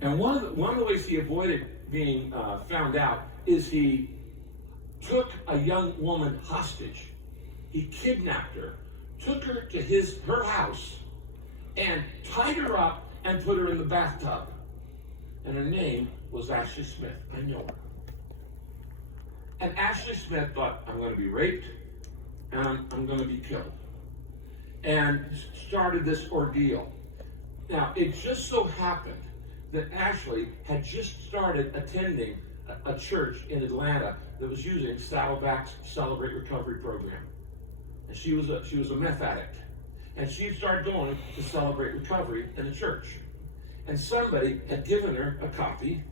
And one of the ways he avoided being found out is he took a young woman hostage. He kidnapped her, took her to her house, and tied her up and put her in the bathtub. And her name was Ashley Smith. I know her. And Ashley Smith thought, I'm going to be raped and I'm going to be killed. And started this ordeal. Now, it just so happened that Ashley had just started attending a church in Atlanta that was using Saddleback's Celebrate Recovery program. And she was a meth addict. And she started going to Celebrate Recovery in the church. And somebody had given her a copy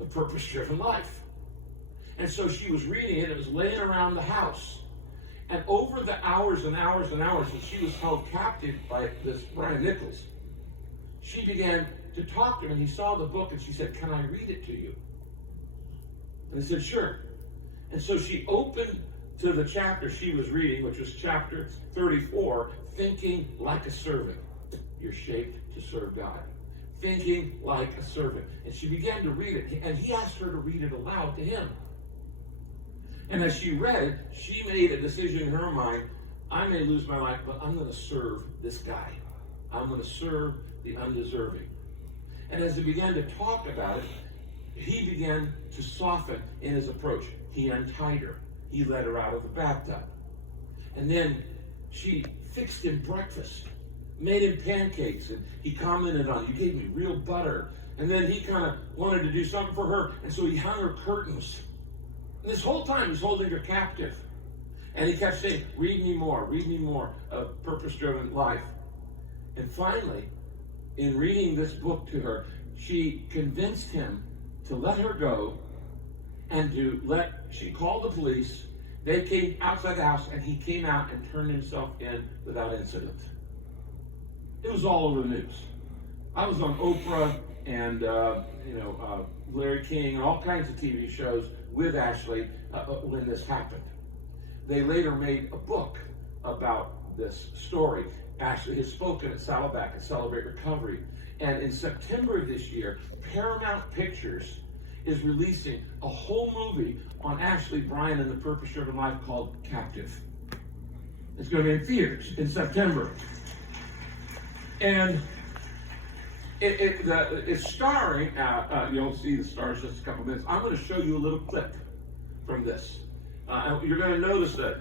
of Purpose Driven Life. And so she was reading it. It was laying around the house. And over the hours and hours and hours that she was held captive by this Brian Nichols, she began to talk to him, and he saw the book, and she said, "Can I read it to you?" And he said, "Sure." And so she opened to the chapter she was reading, which was chapter 34, Thinking Like a Servant. You're shaped to serve God. Thinking like a servant. And she began to read it, and he asked her to read it aloud to him. And as she read it, she made a decision in her mind, I may lose my life, but I'm going to serve this guy. I'm going to serve the undeserving. And as he began to talk about it, he began to soften in his approach. He untied her. He let her out of the bathtub. And then she fixed him breakfast, made him pancakes, and he commented on, "You gave me real butter." And then he kind of wanted to do something for her, and so he hung her curtains. And this whole time he's holding her captive. And he kept saying, read me more of Purpose-Driven Life. And finally, in reading this book to her, she convinced him to let her go and she called the police. They came outside the house, and he came out and turned himself in without incident. It was all over the news. I was on Oprah and Larry King and all kinds of TV shows with Ashley when this happened. They later made a book about this story. Ashley has spoken at Saddleback and Celebrate Recovery. And in September of this year, Paramount Pictures is releasing a whole movie on Ashley Bryan and the Purpose-Driven Life called Captive. It's going to be in theaters in September. And it's starring, you'll see the stars in just a couple minutes. I'm going to show you a little clip from this. You're going to notice that